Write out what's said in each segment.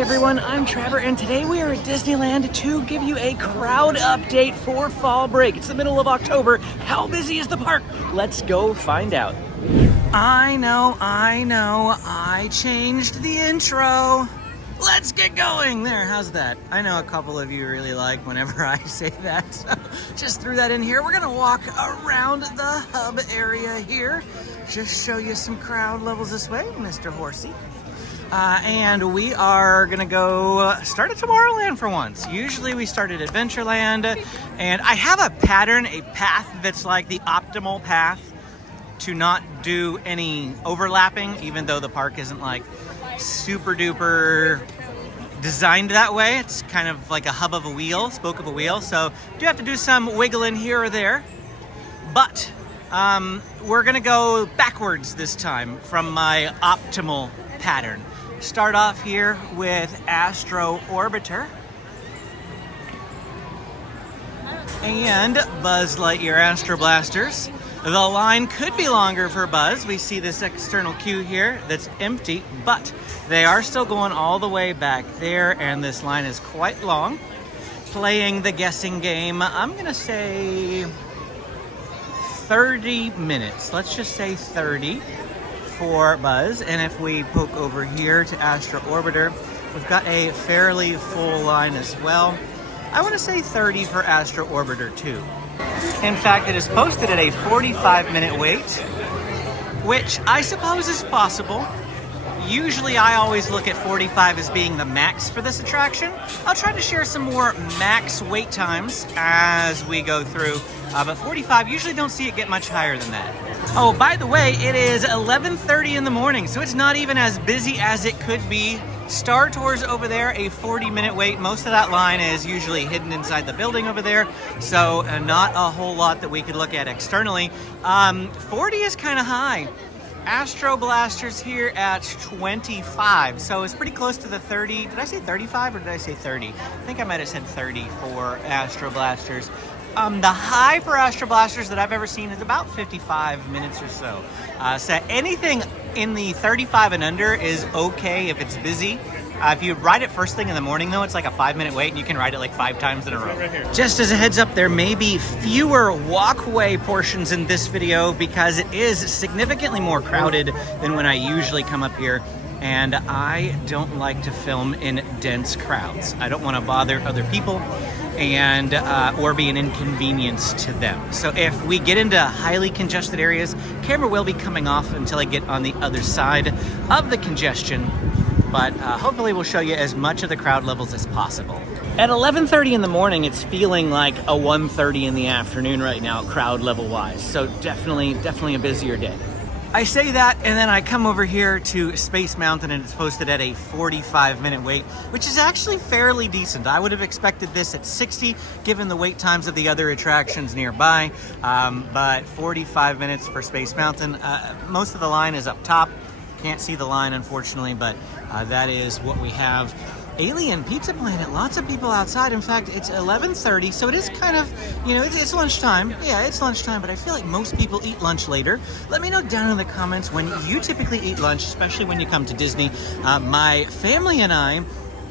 everyone, I'm Trevor, and today we are at Disneyland to give you a crowd update for fall break. It's the middle of October. How busy is the park? Let's go find out. I know, I changed the intro. Let's get going. There, how's that? I know a couple of you really like whenever I say that, so just threw that in here. We're gonna walk around the hub area here. Just show you some crowd levels this way, Mr. Horsey. And we are gonna go start at Tomorrowland for once. Usually we start at Adventureland, and I have a pattern, a path that's like the optimal path to not do any overlapping, even though the park isn't like super duper designed that way. It's kind of like a hub of a wheel, spoke of a wheel, so do have to do some wiggling here or there. But we're gonna go backwards this time from my optimal pattern. Start off here with Astro Orbiter and Buzz Lightyear Astro Blasters. The line could be longer for Buzz. We see this external queue here that's empty, but they are still going all the way back there, and this line is quite long. Playing the guessing game, I'm gonna say 30 minutes. Let's just say 30 for Buzz. And if we poke over here to Astro Orbiter, we've got a fairly full line as well. I want to say 30 for Astro Orbiter too. In fact, it is posted at a 45-minute wait, which I suppose is possible. Usually I always look at 45 as being the max for this attraction. I'll try to share some more max wait times as we go through, but 45, usually don't see it get much higher than that. Oh, by the way, it is 11:30 in the morning, so it's not even as busy as it could be. Star Tours over there, a 40-minute wait. Most of that line is usually hidden inside the building over there, so not a whole lot that we could look at externally. 40 is kind of high. Astro Blasters here at 25, so it's pretty close to the 30. Did I say 35 or did I say 30? I think I might have said 30 for Astro Blasters. The high for Astro Blasters that I've ever seen is about 55 minutes or so. So anything in the 35 and under is okay if it's busy. If you ride it first thing in the morning, though, it's like a 5-minute wait, and you can ride it like 5 times in a row. Right here. Just as a heads up, there may be fewer walkway portions in this video because it is significantly more crowded than when I usually come up here. And I don't like to film in dense crowds. I don't want to bother other people and or be an inconvenience to them. So if we get into highly congested areas, camera will be coming off until I get on the other side of the congestion. But hopefully we'll show you as much of the crowd levels as possible. At 11:30 in the morning, it's feeling like a 1:30 in the afternoon right now, crowd level wise. So definitely a busier day. I say that, and then I come over here to Space Mountain, and it's posted at a 45-minute wait, which is actually fairly decent. I would have expected this at 60, given the wait times of the other attractions nearby, but 45 minutes for Space Mountain. Most of the line is up top. Can't see the line, unfortunately, but that is what we have. Alien Pizza Planet, lots of people outside. In fact, it's 11:30, so it is kind of, you know, it's lunchtime. Yeah, it's lunchtime, but I feel like most people eat lunch later. Let me know down in the comments when you typically eat lunch, especially when you come to Disney. My family and I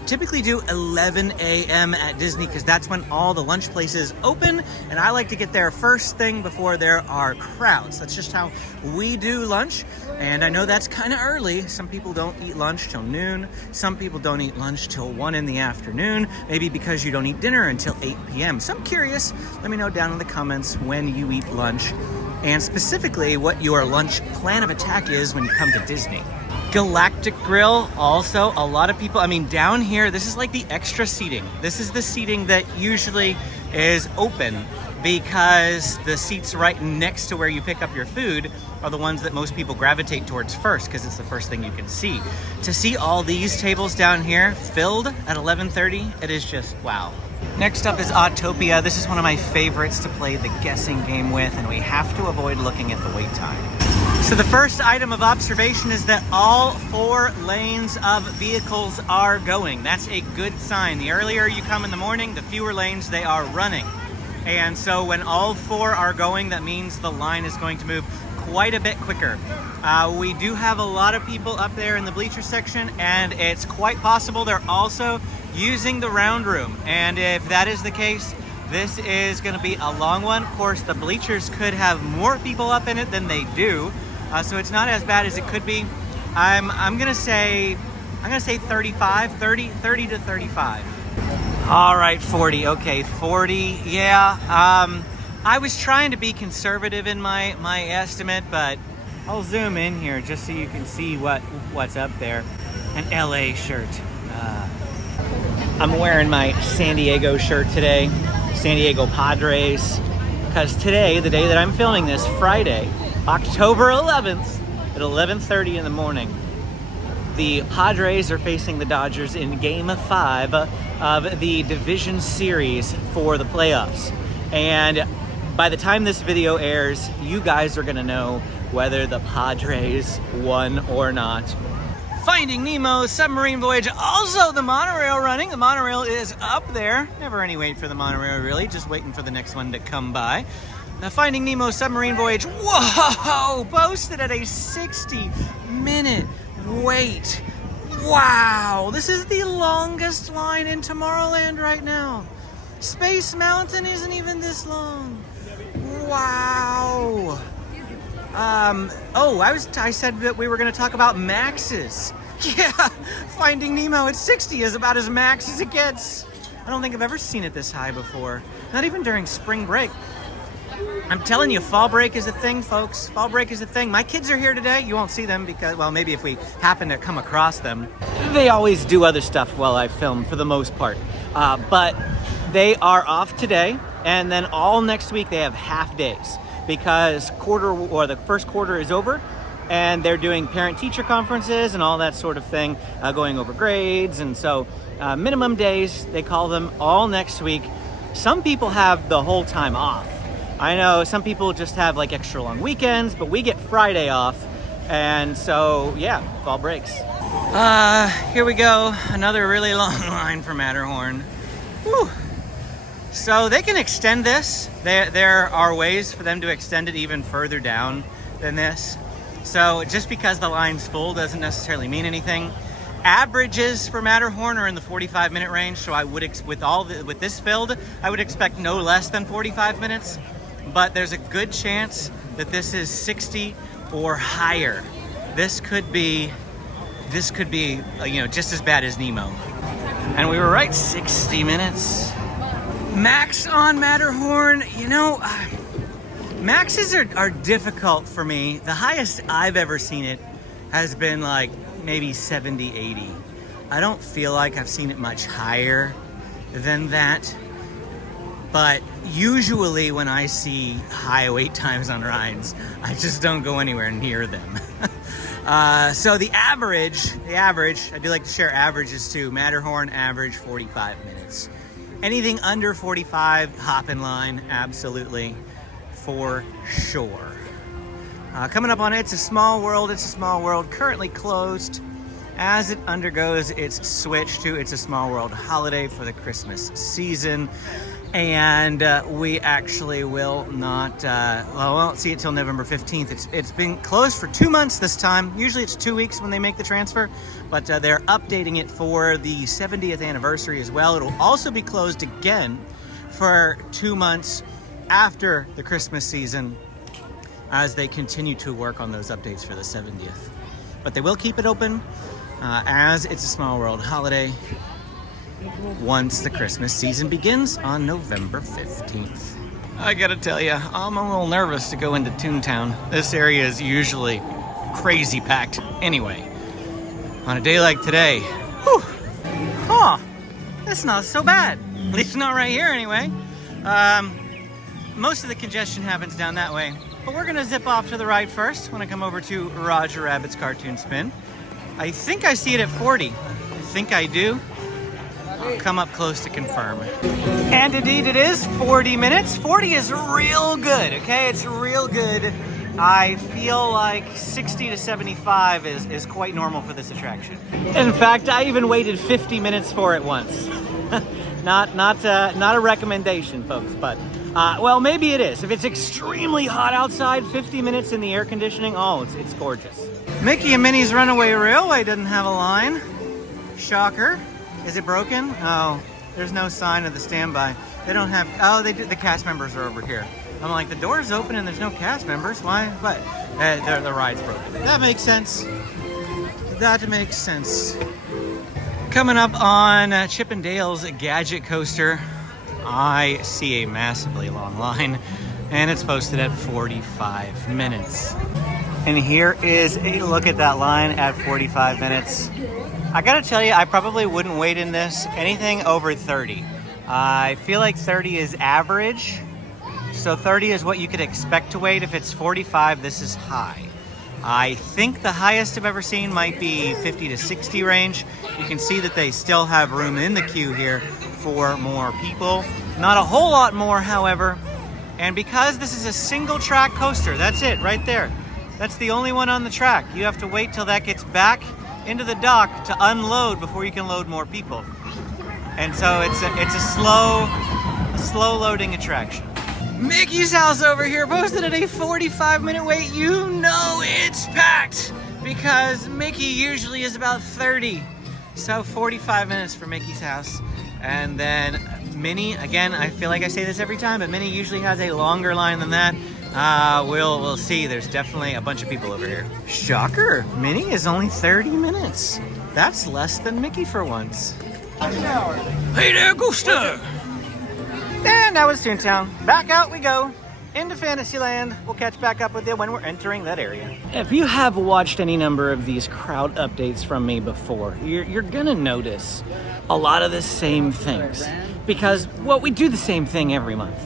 typically do 11 a.m. at Disney because that's when all the lunch places open, and I like to get there first thing before there are crowds. That's just how we do lunch, and I know that's kind of early. Some people don't eat lunch till noon. Some people don't eat lunch till 1 in the afternoon, maybe because you don't eat dinner until 8 p.m. So I'm curious. Let me know down in the comments when you eat lunch, and specifically what your lunch plan of attack is when you come to Disney. Galactic Grill, also a lot of people, I mean, down here, this is like the extra seating. This is the seating that usually is open because the seats right next to where you pick up your food are the ones that most people gravitate towards first because it's the first thing you can see. To see all these tables down here filled at 11:30, it is just wow. Next up is Autopia. This is one of my favorites to play the guessing game with, and we have to avoid looking at the wait time. So the first item of observation is that all 4 lanes of vehicles are going. That's a good sign. The earlier you come in the morning, the fewer lanes they are running. And so when all 4 are going, that means the line is going to move quite a bit quicker. We do have a lot of people up there in the bleacher section, and it's quite possible they're also using the round room. And if that is the case, this is going to be a long one. Of course, the bleachers could have more people up in it than they do, so it's not as bad as it could be. I'm gonna say 35, 30 to 35. All right, 40. Okay, 40. Yeah. I was trying to be conservative in my estimate, but I'll zoom in here just so you can see what's up there. An LA shirt. I'm wearing my San Diego shirt today, San Diego Padres, because today, the day that I'm filming this, Friday, October 11th at 11:30 in the morning, the Padres are facing the Dodgers in Game 5 of the Division Series for the playoffs. And by the time this video airs, you guys are gonna know whether the Padres won or not. Finding Nemo submarine voyage, also the monorail running. The monorail is up there. Never any wait for the monorail, really, just waiting for the next one to come by. The Finding Nemo submarine voyage, whoa, posted at a 60-minute wait. Wow, this is the longest line in Tomorrowland right now. Space Mountain isn't even this long. Wow. I said that we were going to talk about maxes. Yeah, Finding Nemo at 60 is about as max as it gets. I don't think I've ever seen it this high before. Not even during spring break. I'm telling you, fall break is a thing, folks. Fall break is a thing. My kids are here today. You won't see them because, well, maybe if we happen to come across them. They always do other stuff while I film for the most part. But they are off today, and then all next week they have half days because the first quarter is over, and they're doing parent-teacher conferences and all that sort of thing, going over grades. And so minimum days, they call them, all next week. Some people have the whole time off. I know some people just have like extra long weekends, but we get Friday off. And so, yeah, fall breaks. Here we go. Another really long line for Matterhorn. Whew. So they can extend this. There are ways for them to extend it even further down than this. So just because the line's full doesn't necessarily mean anything. Averages for Matterhorn are in the 45-minute range. So I would, with this filled, I would expect no less than 45 minutes. But there's a good chance that this is 60 or higher. This could be, just as bad as Nemo. And we were right, 60 minutes. Max on Matterhorn, maxes are difficult for me. The highest I've ever seen it has been like maybe 70, 80. I don't feel like I've seen it much higher than that. But usually when I see high wait times on rides, I just don't go anywhere near them. So the average, I do like to share averages too. Matterhorn average 45 minutes. Anything under 45, hop in line, absolutely, for sure. Coming up on It's a Small World, currently closed as it undergoes its switch to It's a Small World holiday for the Christmas season. And we actually will not, we won't see it till November 15th. It's been closed for 2 months this time. Usually it's 2 weeks when they make the transfer, but they're updating it for the 70th anniversary as well. It'll also be closed again for 2 months after the Christmas season as they continue to work on those updates for the 70th. But they will keep it open as It's a Small World holiday once the Christmas season begins on November 15th. I gotta tell you, I'm a little nervous to go into Toontown. This area is usually crazy packed anyway. On a day like today, that's not so bad. At least not right here anyway. Most of the congestion happens down that way. But we're gonna zip off to the right first when I come over to Roger Rabbit's Cartoon Spin. I think I see it at 40. I think I do. I'll come up close to confirm. And indeed it is 40 minutes. 40 is real good, okay? It's real good. I feel like 60 to 75 is quite normal for this attraction. In fact, I even waited 50 minutes for it once. Not a recommendation, folks, but Well, maybe it is. If it's extremely hot outside, 50 minutes in the air conditioning, oh, it's gorgeous. Mickey and Minnie's Runaway Railway doesn't have a line. Shocker. Is it broken? Oh, there's no sign of the standby. They don't have, oh, they do, the cast members are over here. I'm like, the door's open and there's no cast members. Why? What? The ride's broken. That makes sense. That makes sense. Coming up on Chip and Dale's Gadget Coaster, I see a massively long line, and it's posted at 45 minutes. And here is a look at that line at 45 minutes. I gotta tell you, I probably wouldn't wait in this anything over 30. I feel like 30 is average. So 30 is what you could expect to wait. If it's 45, this is high. I think the highest I've ever seen might be 50 to 60 range. You can see that they still have room in the queue here for more people. Not a whole lot more, however. And because this is a single track coaster, that's it right there. That's the only one on the track. You have to wait till that gets back into the dock to unload before you can load more people. And so it's a slow loading attraction. Mickey's house over here posted at a 45-minute wait. You know it's packed because Mickey usually is about 30. So 45 minutes for Mickey's house. And then Minnie, again, I feel like I say this every time, but Minnie usually has a longer line than that. We'll see. There's definitely a bunch of people over here. Shocker, Minnie is only 30 minutes. That's less than Mickey for once. Hey there, Gusto! And that was Toontown. Back out we go into Fantasyland. We'll catch back up with you when we're entering that area. If you have watched any number of these crowd updates from me before, you're gonna notice a lot of the same things. Because, well, we do the same thing every month.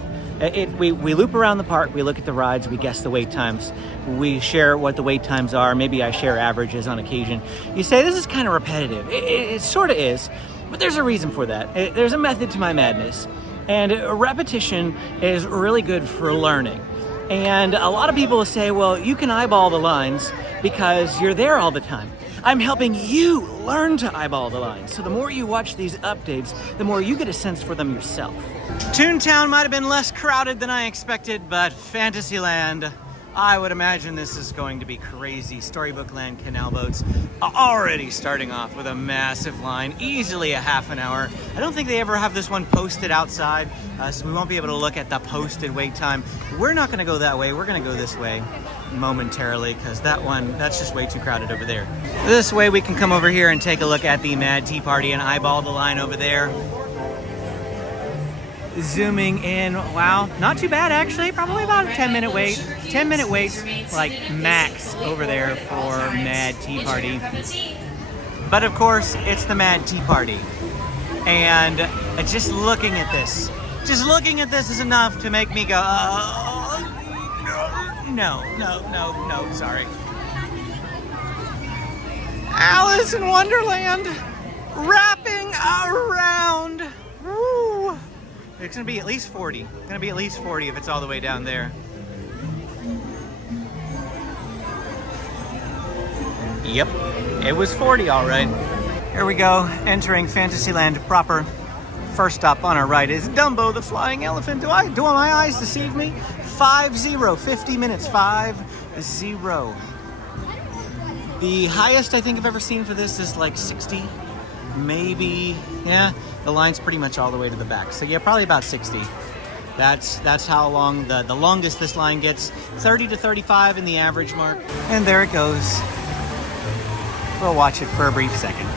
We loop around the park, we look at the rides, we guess the wait times, we share what the wait times are, maybe I share averages on occasion. You say, this is kind of repetitive. It sort of is, but there's a reason for that. There's a method to my madness. And repetition is really good for learning. And a lot of people say, well, you can eyeball the lines because you're there all the time. I'm helping you learn to eyeball the lines. So the more you watch these updates, the more you get a sense for them yourself. Toontown might have been less crowded than I expected, but Fantasyland, I would imagine this is going to be crazy. Storybook Land canal boats already starting off with a massive line, easily a half an hour. I don't think they ever have this one posted outside, so we won't be able to look at the posted wait time. We're not gonna go that way, we're gonna go this way momentarily, because that's just way too crowded over there. This way we can come over here and take a look at the Mad Tea Party and eyeball the line over there. Zooming in, wow, not too bad actually, probably about a 10-minute wait. 10-minute wait, like max over there for Mad Tea Party. But of course, it's the Mad Tea Party. And just looking at this is enough to make me go, no, sorry. Alice in Wonderland, wrapping around. Woo. It's gonna be at least 40. It's gonna be at least 40 if it's all the way down there. Yep, it was 40 all right. Here we go, entering Fantasyland proper. First stop on our right is Dumbo the Flying Elephant. Do my eyes deceive me? 50 minutes, 50. The highest I think I've ever seen for this is like 60, maybe, yeah. The line's pretty much all the way to the back. So yeah, probably about 60. That's how long the longest this line gets. 30 to 35 in the average mark. And there it goes. We'll watch it for a brief second.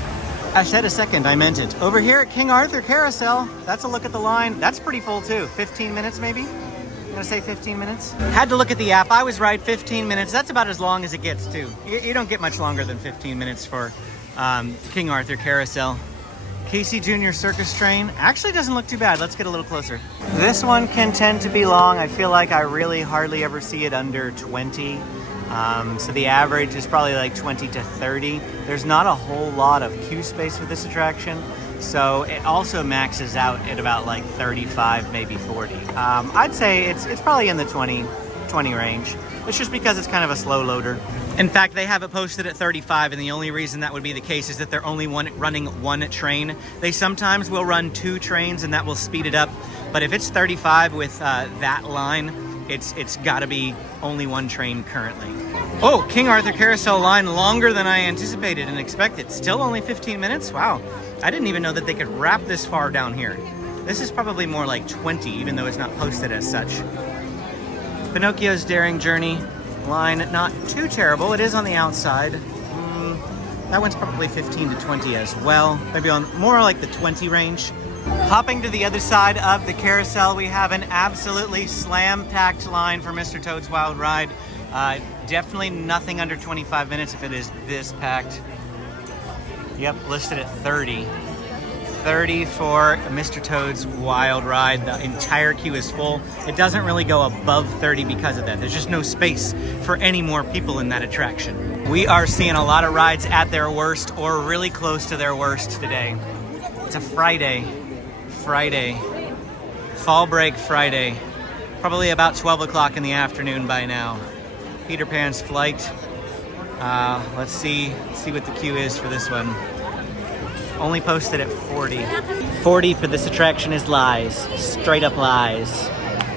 I said a second, I meant it. Over here at King Arthur Carousel, that's a look at the line. That's pretty full too. 15 minutes maybe? I'm gonna say 15 minutes. Had to look at the app, I was right, 15 minutes. That's about as long as it gets too. You don't get much longer than 15 minutes for King Arthur Carousel. Casey Jr. Circus Train actually doesn't look too bad. Let's get a little closer. This one can tend to be long. I feel like I really hardly ever see it under 20. So the average is probably like 20 to 30. There's not a whole lot of queue space with this attraction. So it also maxes out at about like 35, maybe 40. I'd say it's probably in the 20 range. It's just because it's kind of a slow loader. In fact, they have it posted at 35, and the only reason that would be the case is that they're only running one train. They sometimes will run 2 trains, and that will speed it up. But if it's 35 with that line, it's got to be only one train currently. Oh, King Arthur Carousel line longer than I anticipated and expected. Still only 15 minutes? Wow. I didn't even know that they could wrap this far down here. This is probably more like 20, even though it's not posted as such. Pinocchio's Daring Journey line, not too terrible. It is on the outside. That one's probably 15 to 20 as well. Maybe on more like the 20 range. Hopping to the other side of the carousel, we have an absolutely slam-packed line for Mr. Toad's Wild Ride. Definitely nothing under 25 minutes if it is this packed. Yep, listed at 30. 30 for Mr. Toad's Wild Ride. The entire queue is full. It doesn't really go above 30 because of that. There's just no space for any more people in that attraction. We are seeing a lot of rides at their worst or really close to their worst today. It's a Friday. Fall break Friday. Probably about 12 o'clock in the afternoon by now. Peter Pan's Flight. Let's see what the queue is for this one. Only posted at 40. 40 for this attraction is lies. Straight up lies.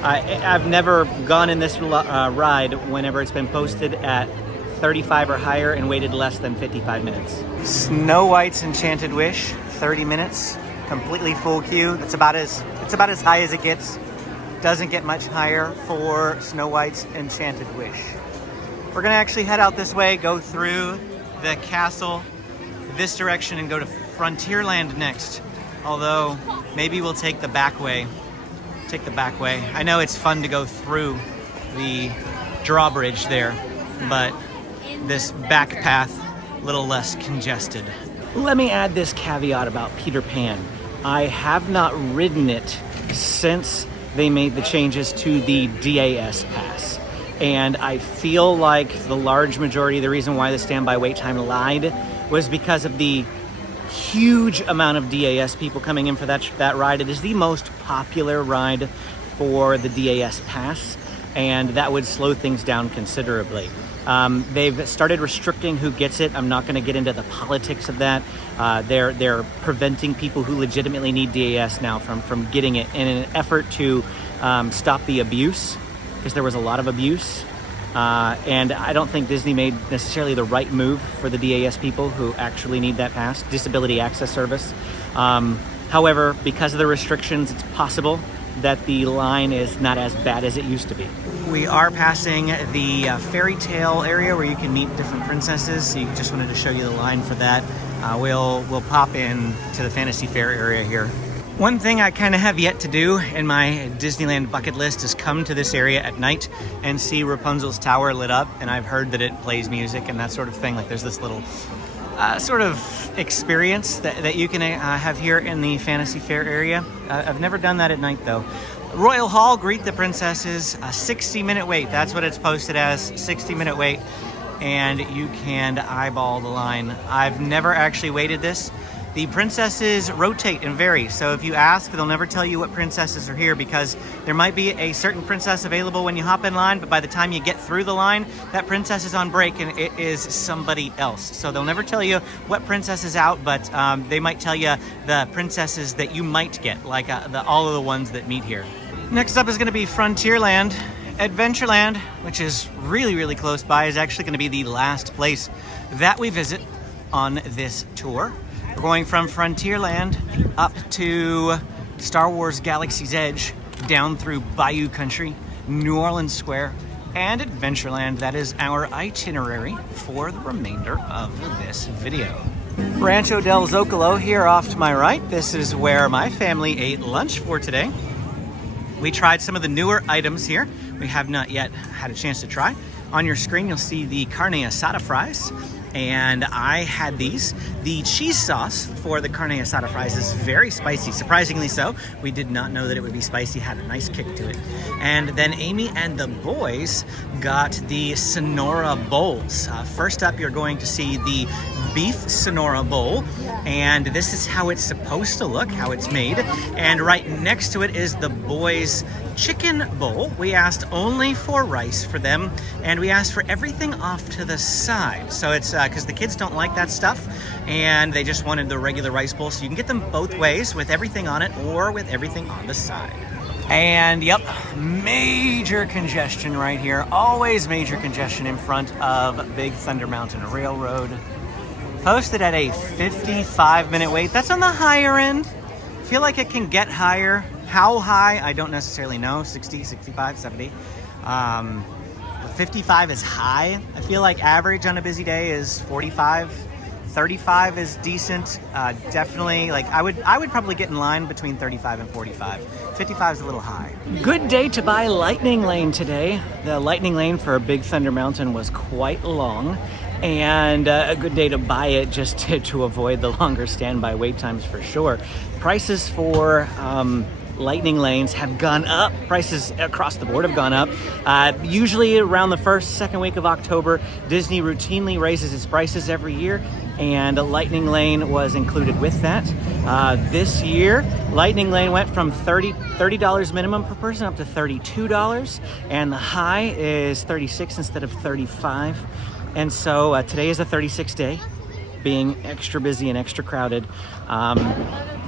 I've never gone in this ride whenever it's been posted at 35 or higher and waited less than 55 minutes. Snow White's Enchanted Wish, 30 minutes. Completely full queue. It's about as high as it gets. Doesn't get much higher for Snow White's Enchanted Wish. We're gonna actually head out this way, go through the castle this direction and go to Frontierland next. Although maybe we'll take the back way. I know it's fun to go through the drawbridge there, but this back path a little less congested. Let me add this caveat about Peter Pan. I have not ridden it since they made the changes to the DAS pass. And I feel like the large majority of the reason why the standby wait time lied was because of the huge amount of DAS people coming in for that ride. It is the most popular ride for the DAS pass, and that would slow things down considerably. They've started restricting who gets it. I'm not going to get into the politics of that. They're preventing people who legitimately need DAS now from getting it in an effort to stop the abuse, because there was a lot of abuse. And I don't think Disney made necessarily the right move for the DAS people who actually need that pass, Disability Access Service. However, because of the restrictions, it's possible that the line is not as bad as it used to be. We are passing the fairy tale area where you can meet different princesses. So just wanted to show you the line for that. We'll pop in to the Fantasy Fair area here. One thing I kind of have yet to do in my Disneyland bucket list is come to this area at night and see Rapunzel's tower lit up. And I've heard that it plays music and that sort of thing. Like there's this little sort of experience that you can have here in the Fantasy Fair area. I've never done that at night though. Royal Hall, Greet the Princesses, a 60-minute wait. That's what it's posted as, 60-minute wait. And you can eyeball the line. I've never actually waited this. The princesses rotate and vary, so if you ask, they'll never tell you what princesses are here because there might be a certain princess available when you hop in line, but by the time you get through the line, that princess is on break and it is somebody else. So they'll never tell you what princess is out, but they might tell you the princesses that you might get, like all of the ones that meet here. Next up is going to be Frontierland. Adventureland, which is really, really close by, is actually going to be the last place that we visit on this tour. We're going from Frontierland up to Star Wars Galaxy's Edge, down through Bayou Country, New Orleans Square, and Adventureland. That is our itinerary for the remainder of this video. Rancho del Zocalo here off to my right. This is where my family ate lunch for today. We tried some of the newer items here. We have not yet had a chance to try. On your screen, you'll see the carne asada fries. And I had these. The cheese sauce for the carne asada fries is very spicy, surprisingly so. We did not know that it would be spicy, had a nice kick to it. And then Amy and the boys got the Sonora bowls. First up, you're going to see the beef Sonora bowl, and this is how it's supposed to look, how it's made. And right next to it is the boys' chicken bowl. We asked only for rice for them, and we asked for everything off to the side. So it's because the kids don't like that stuff, and they just wanted the regular rice bowl. So you can get them both ways, with everything on it or with everything on the side. And yep, major congestion right here. Always major congestion in front of Big Thunder Mountain Railroad. Posted at a 55-minute wait. That's on the higher end. Feel like it can get higher. How high? I don't necessarily know. 60, 65, 70. 55 is high. I feel like average on a busy day is 45. 35 is decent. Definitely, like I would probably get in line between 35 and 45. 55 is a little high. Good day to buy Lightning Lane today. The Lightning Lane for Big Thunder Mountain was quite long, and a good day to buy it just to avoid the longer standby wait times for sure. Prices for Lightning lanes have gone up. Prices across the board have gone up. Usually around the first, second week of October, Disney routinely raises its prices every year, and a Lightning Lane was included with that. This year, Lightning Lane went from $30 minimum per person up to $32, and the high is $36 instead of $35. And so today is a 36th day, being extra busy and extra crowded.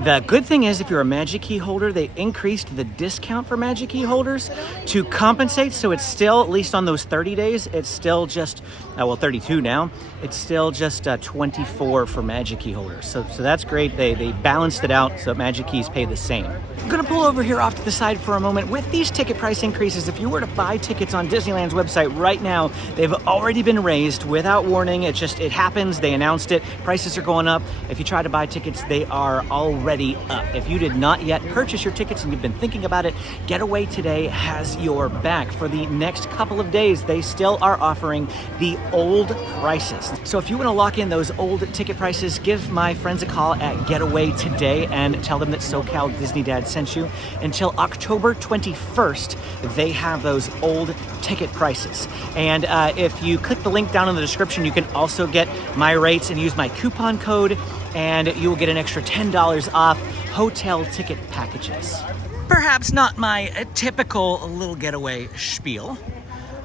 The good thing is, if you're a Magic Key holder, they increased the discount for Magic Key holders to compensate. So it's still, at least on those 30 days, it's still just, 32 now. It's still just 24 for Magic Key holders. So that's great. They balanced it out so Magic Keys pay the same. I'm gonna pull over here off to the side for a moment. With these ticket price increases, if you were to buy tickets on Disneyland's website right now, they've already been raised without warning. It happens. They announced it. Prices are going up. If you try to buy tickets, they are already up. If you did not yet purchase your tickets and you've been thinking about it, Getaway Today has your back. For the next couple of days, they still are offering the old prices. So if you want to lock in those old ticket prices, give my friends a call at Getaway Today and tell them that SoCal Disney Dad sent you. Until October 21st, they have those old ticket prices. And if you click the link down in the description, you can also get my rates and use my coupon code, and you will get an extra $10 off hotel ticket packages. Perhaps not my typical little getaway spiel.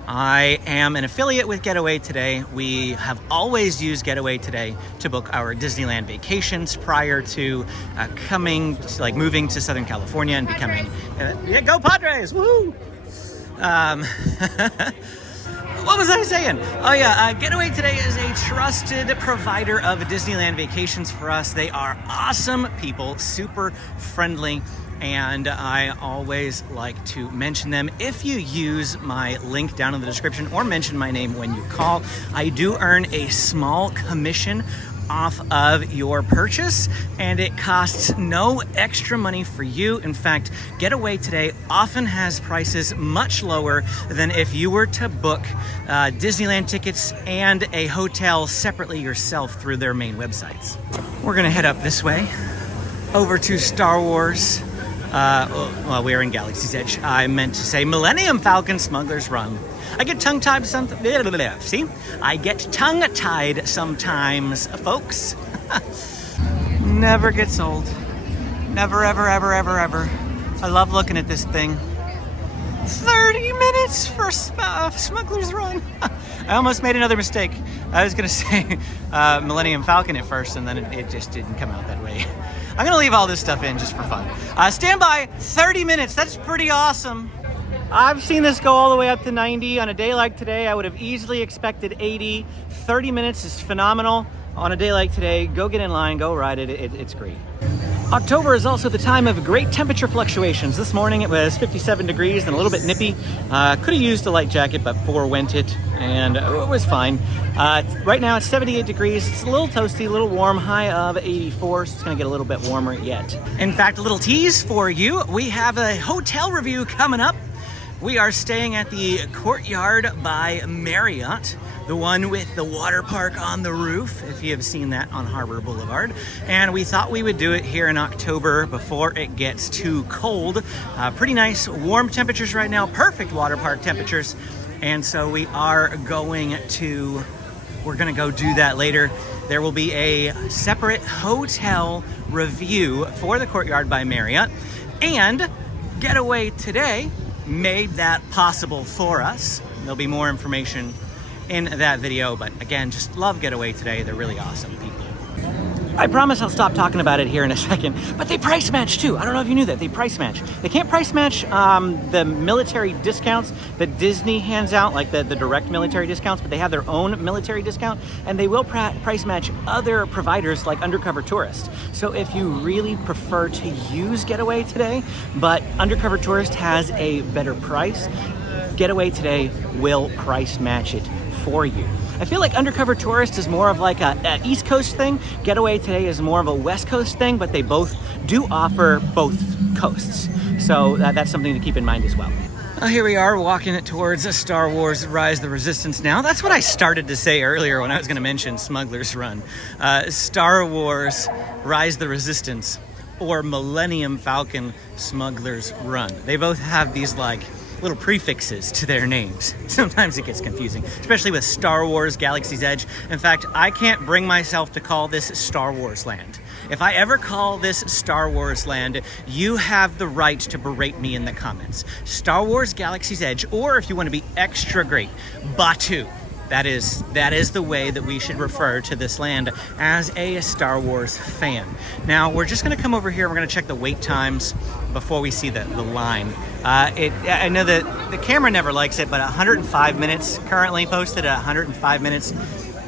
I am an affiliate with Getaway Today. We have always used Getaway Today to book our Disneyland vacations prior to moving to Southern California and becoming... go Padres! Woohoo! What was I saying? Oh yeah, Getaway Today is a trusted provider of Disneyland vacations for us. They are awesome people, super friendly, and I always like to mention them. If you use my link down in the description or mention my name when you call, I do earn a small commission off of your purchase, and it costs no extra money for you. In fact, Getaway Today often has prices much lower than if you were to book Disneyland tickets and a hotel separately yourself through their main websites. We're gonna head up this way over to Star Wars. We're in Galaxy's Edge. I meant to say Millennium Falcon Smuggler's Run. I get tongue-tied sometimes. See? I get tongue-tied sometimes, folks. Never gets old. Never, ever, ever, ever, ever. I love looking at this thing. 30 minutes for Smuggler's Run. I almost made another mistake. I was going to say Millennium Falcon at first, and then it just didn't come out that way. I'm going to leave all this stuff in just for fun. Stand by, 30 minutes. That's pretty awesome. I've seen this go all the way up to 90. On a day like today, I would have easily expected 80. 30 minutes is phenomenal. On a day like today, go get in line, go ride it. It's great. October is also the time of great temperature fluctuations. This morning it was 57 degrees and a little bit nippy. Could have used a light jacket, but forewent it, and it was fine. Right now it's 78 degrees. It's a little toasty, a little warm, high of 84, so it's gonna get a little bit warmer yet. In fact, a little tease for you. We have a hotel review coming up. We are staying at the Courtyard by Marriott, the one with the water park on the roof, if you have seen that on Harbor Boulevard. And we thought we would do it here in October before it gets too cold. Pretty nice warm temperatures right now, perfect water park temperatures. And so we're gonna go do that later. There will be a separate hotel review for the Courtyard by Marriott, and Getaway Today made that possible for us. There'll be more information in that video, but again, just love Getaway Today. They're really awesome people. I promise I'll stop talking about it here in a second, but they price match too. I don't know if you knew that. They price match. They can't price match the military discounts that Disney hands out, like the direct military discounts, but they have their own military discount, and they will price match other providers like Undercover Tourist. So if you really prefer to use Getaway Today, but Undercover Tourist has a better price, Getaway Today will price match it for you. I feel like Undercover Tourist is more of like a East Coast thing. Getaway Today is more of a West Coast thing, but they both do offer both coasts. So that's something to keep in mind as well. Well, here we are walking towards Star Wars Rise of the Resistance now. That's what I started to say earlier when I was going to mention Smuggler's Run. Star Wars Rise of the Resistance or Millennium Falcon Smuggler's Run. They both have these like little prefixes to their names. Sometimes it gets confusing, especially with Star Wars Galaxy's Edge. In fact, I can't bring myself to call this Star Wars Land. If I ever call this Star Wars Land, you have the right to berate me in the comments. Star Wars Galaxy's Edge, or if you want to be extra great, Batuu. That is the way that we should refer to this land as a Star Wars fan. Now, we're just going to come over here. We're going to check the wait times before we see the line. I know that the camera never likes it, but 105 minutes, currently posted at 105 minutes.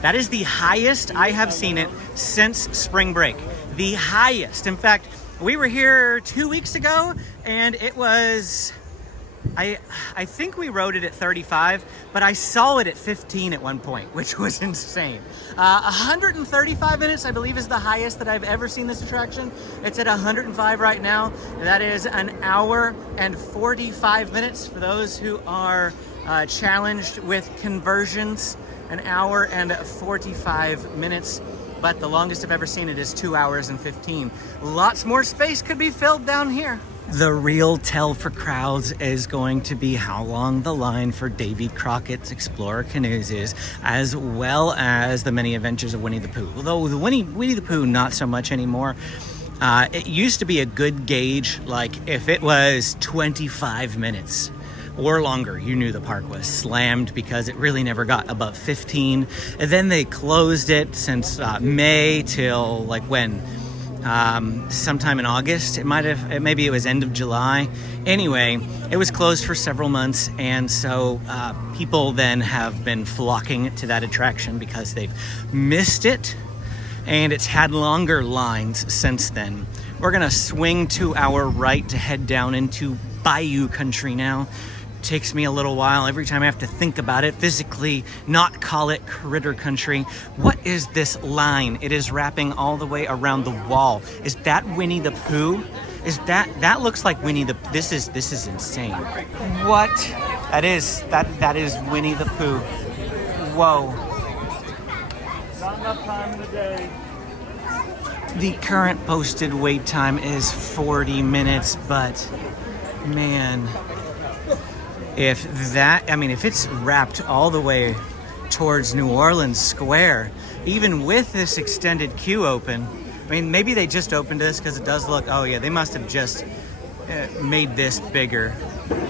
That is the highest I have seen it since spring break. The highest. In fact, we were here 2 weeks ago, and it was... I think we rode it at 35, but I saw it at 15 at one point, which was insane. 135 minutes, I believe, is the highest that I've ever seen this attraction. It's at 105 right now. That is an hour and 45 minutes for those who are challenged with conversions. An hour and 45 minutes. But the longest I've ever seen it is 2 hours and 15. Lots more space could be filled down here. The real tell for crowds is going to be how long the line for Davy Crockett's Explorer Canoes is, as well as the many adventures of Winnie the Pooh. Although the Winnie the Pooh, not so much anymore. It used to be a good gauge, like if it was 25 minutes or longer, you knew the park was slammed because it really never got above 15. And then they closed it since May till like when? Sometime in August. Maybe it was end of July. Anyway, it was closed for several months, and so people then have been flocking to that attraction because they've missed it, and it's had longer lines since then. We're gonna swing to our right to head down into Bayou Country now. Takes me a little while every time I have to think about it, physically not call it Critter Country. What is this line? It is wrapping all the way around the wall. Is that Winnie the Pooh? Is that looks like Winnie the... This is insane. What? That is Winnie the Pooh. Whoa. Not enough time in the day. The current posted wait time is 40 minutes, but man, if it's wrapped all the way towards New Orleans Square, even with this extended queue open, I mean, maybe they just opened this because it does look, oh yeah, they must have just made this bigger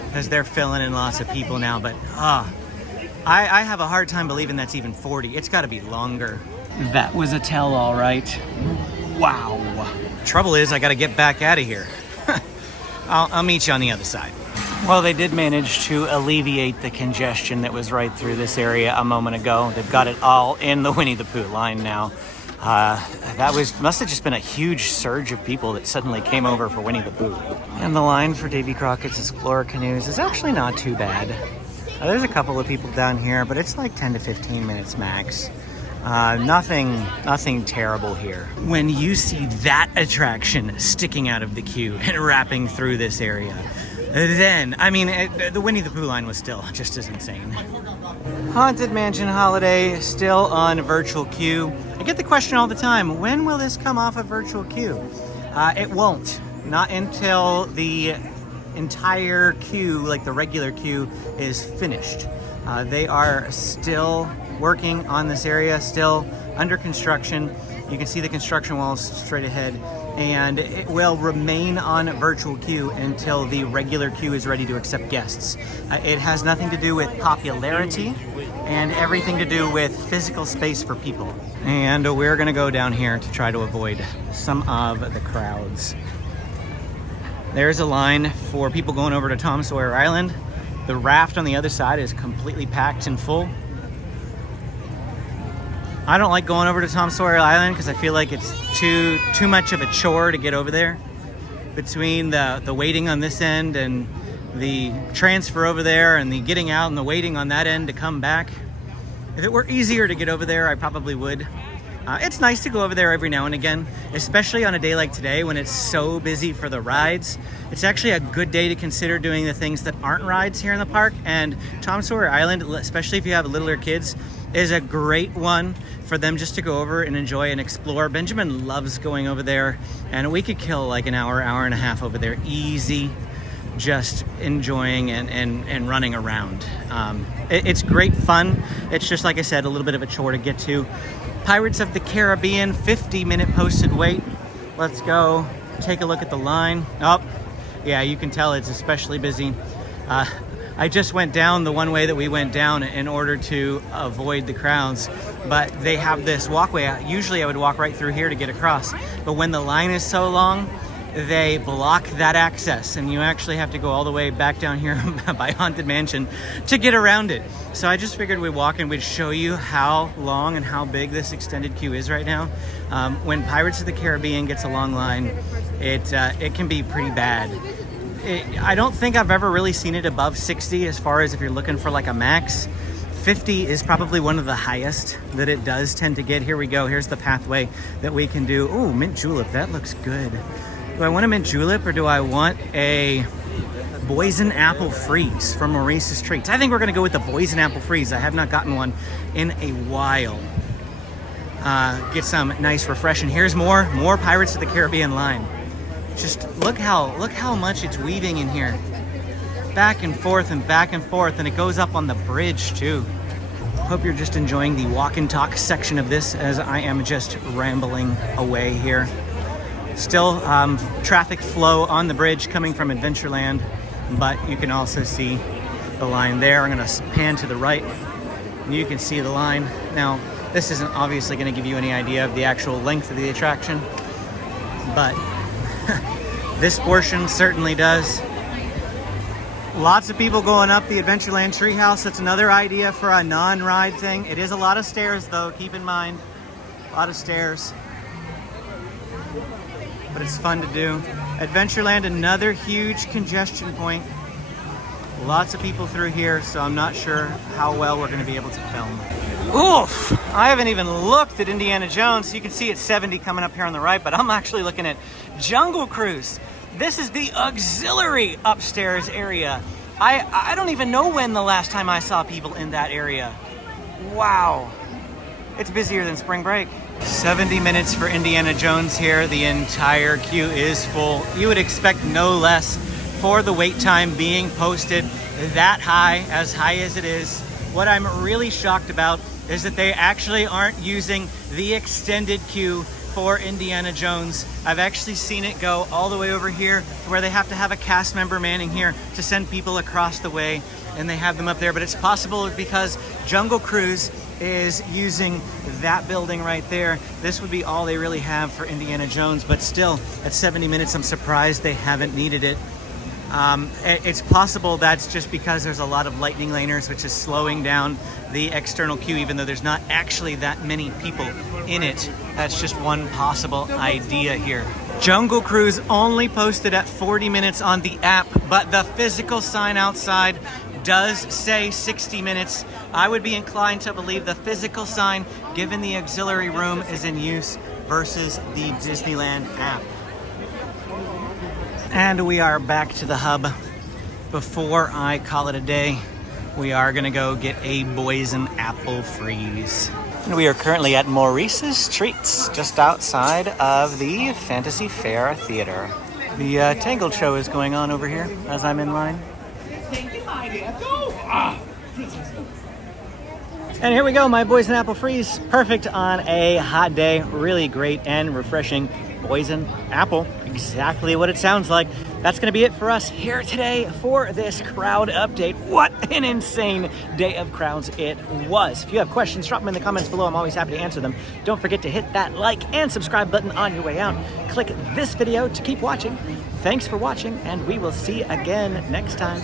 because they're filling in lots of people now, but I have a hard time believing that's even 40. It's got to be longer. That was a tell, all right. Wow. Trouble is, I got to get back out of here. I'll meet you on the other side. Well, they did manage to alleviate the congestion that was right through this area a moment ago. They've got it all in the Winnie the Pooh line now. Must have just been a huge surge of people that suddenly came over for Winnie the Pooh. And the line for Davy Crockett's Explorer Canoes is actually not too bad. There's a couple of people down here, but it's like 10 to 15 minutes max. Nothing terrible here. When you see that attraction sticking out of the queue and wrapping through this area, then, I mean, the Winnie the Pooh line was still just as insane. Haunted Mansion Holiday still on virtual queue. I get the question all the time, when will this come off a virtual queue? It won't. Not until the entire queue, like the regular queue, is finished. They are still working on this area, still under construction. You can see the construction walls straight ahead, and it will remain on virtual queue until the regular queue is ready to accept guests. It has nothing to do with popularity and everything to do with physical space for people. And we're gonna go down here to try to avoid some of the crowds. There's a line for people going over to Tom Sawyer Island. The raft on the other side is completely packed and full. I don't like going over to Tom Sawyer Island because I feel like it's too much of a chore to get over there. Between the waiting on this end and the transfer over there and the getting out and the waiting on that end to come back. If it were easier to get over there, I probably would. It's nice to go over there every now and again, especially on a day like today when it's so busy for the rides. It's actually a good day to consider doing the things that aren't rides here in the park. And Tom Sawyer Island, especially if you have littler kids, is a great one for them just to go over and enjoy and explore. Benjamin loves going over there, and we could kill like an hour and a half over there easy, just enjoying and running around. It's great fun. It's just, like I said, a little bit of a chore to get to. Pirates of the Caribbean, 50-minute posted wait. Let's go take a look at the line. Oh, yeah, you can tell it's especially busy. I just went down the one way that we went down in order to avoid the crowds, but they have this walkway. Usually I would walk right through here to get across, but when the line is so long, they block that access, and you actually have to go all the way back down here by Haunted Mansion to get around it. So I just figured we'd walk and we'd show you how long and how big this extended queue is right now. When Pirates of the Caribbean gets a long line, it can be pretty bad. I don't think I've ever really seen it above 60 as far as if you're looking for like a max. 50 is probably one of the highest that it does tend to get. Here we go. Here's the pathway that we can do. Ooh, mint julep. That looks good. Do I want a mint julep or do I want a Boysen apple freeze from Maurice's Treats? I think we're going to go with the Boysen apple freeze. I have not gotten one in a while. Get some nice refreshing. Here's more Pirates of the Caribbean line. Just look how much it's weaving in here. Back and forth, and it goes up on the bridge too. Hope you're just enjoying the walk and talk section of this as I am just rambling away here. Still traffic flow on the bridge coming from Adventureland, but you can also see the line there. I'm gonna pan to the right and you can see the line. Now, this isn't obviously gonna give you any idea of the actual length of the attraction, but this portion certainly does. Lots of people going up the Adventureland treehouse. That's another idea for a non-ride thing. It is a lot of stairs though, keep in mind. A lot of stairs. But it's fun to do. Adventureland, another huge congestion point. Lots of people through here, so I'm not sure how well we're gonna be able to film. Oof! I haven't even looked at Indiana Jones. You can see it's 70 coming up here on the right, but I'm actually looking at Jungle Cruise. This is the auxiliary upstairs area. I don't even know when the last time I saw people in that area. Wow. It's busier than spring break. 70 minutes for Indiana Jones here. The entire queue is full. You would expect no less for the wait time being posted that high as it is. What I'm really shocked about is that they actually aren't using the extended queue for Indiana Jones. I've actually seen it go all the way over here to where they have to have a cast member manning here to send people across the way, and they have them up there. But it's possible because Jungle Cruise is using that building right there. This would be all they really have for Indiana Jones, but still at 70 minutes, I'm surprised they haven't needed it. It's possible that's just because there's a lot of lightning laners, which is slowing down the external queue, even though there's not actually that many people in it. That's just one possible idea here. Jungle Cruise only posted at 40 minutes on the app, but the physical sign outside does say 60 minutes. I would be inclined to believe the physical sign, given the auxiliary room is in use, versus the Disneyland app. And we are back to the hub. Before I call it a day, we are gonna go get a Boysen apple freeze. And we are currently at Maurice's Treats, just outside of the Fantasy Fair Theater. The Tangled show is going on over here as I'm in line. And here we go, my Boysen apple freeze. Perfect on a hot day, really great and refreshing. poison apple. Exactly what it sounds like. That's going to be it for us here today for this crowd update. What an insane day of crowds it was. If you have questions, drop them in the comments below. I'm always happy to answer them. Don't forget to hit that like and subscribe button on your way out. Click this video to keep watching. Thanks for watching, and we will see you again next time.